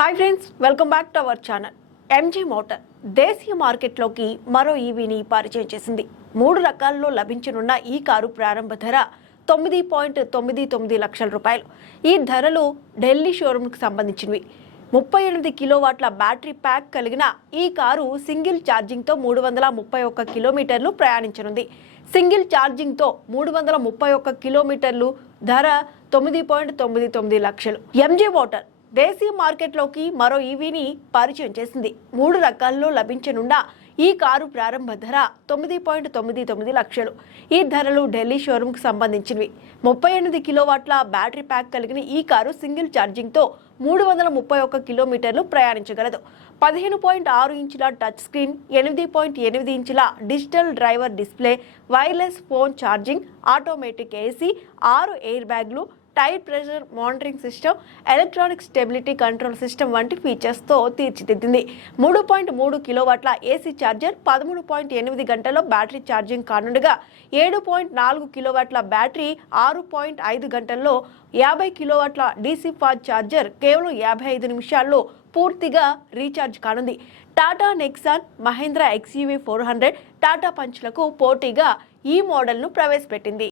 Hi friends welcome back to our channel MG motor దేశీయ మార్కెట్లోకి మరో ఈవీని పరిచయం చేసింది. మూడు రకాల్లో లభించనున్న ఈ కారు ప్రారంభ ధర తొమ్మిది పాయింట్ తొమ్మిది తొమ్మిది లక్షల రూపాయలు. ఈ ధరలు ఢిల్లీ షోరూమ్కి సంబంధించినవి. ముప్పై ఎనిమిది కిలోవాట్ల బ్యాటరీ ప్యాక్ కలిగిన ఈ కారు సింగిల్ ఛార్జింగ్తో మూడు వందల ముప్పై ఒక్క కిలోమీటర్లు ప్రయాణించనుంది. సింగిల్ ఛార్జింగ్తో మూడు వందల ముప్పై ఒక్క కిలోమీటర్లు ధర తొమ్మిది పాయింట్ తొమ్మిది తొమ్మిది లక్షలు. ఎంజే వాటర్ దేశీయ మార్కెట్లోకి మరో ఈవీని పరిచయం చేసింది. మూడు రకాల్లో లభించనున్న ఈ కారు ప్రారంభ ధర తొమ్మిది పాయింట్ తొమ్మిది తొమ్మిది లక్షలు. ఈ ధరలు ఢిల్లీ షోరూంకు సంబంధించినవి. ముప్పై ఎనిమిది కిలోవాట్ల బ్యాటరీ ప్యాక్ కలిగిన ఈ కారు సింగిల్ ఛార్జింగ్తో మూడు వందల ముప్పై ఒక్క కిలోమీటర్లు ప్రయాణించగలదు. పదిహేను పాయింట్ ఆరు ఇంచుల టచ్ స్క్రీన్ ఎనిమిది పాయింట్ ఎనిమిది ఇంచుల digital driver display wireless phone charging automatic AC ఆరు ఎయిర్ బ్యాగ్లు tyre pressure monitoring system electronic stability control system వంటి ఫీచర్స్తో తీర్చిదిద్దింది. మూడు పాయింట్ మూడు కిలోవాట్ల ఏసీ ఛార్జర్ పదమూడు పాయింట్ ఎనిమిది గంటల్లో బ్యాటరీ ఛార్జింగ్ కానుండగా ఏడు పాయింట్ నాలుగు కిలోవాట్ల బ్యాటరీ ఆరు పాయింట్ ఐదు గంటల్లో యాభై కిలోవాట్ల డీసీ ఫాస్ట్ ఛార్జర్ కేవలం యాభై ఐదు నిమిషాల్లో పూర్తిగా రీఛార్జ్ కానుంది. Tata Nexon Mahindra XUV four hundred Tata పంచ్లకు పోటీగా ఈ మోడల్ను ప్రవేశపెట్టింది.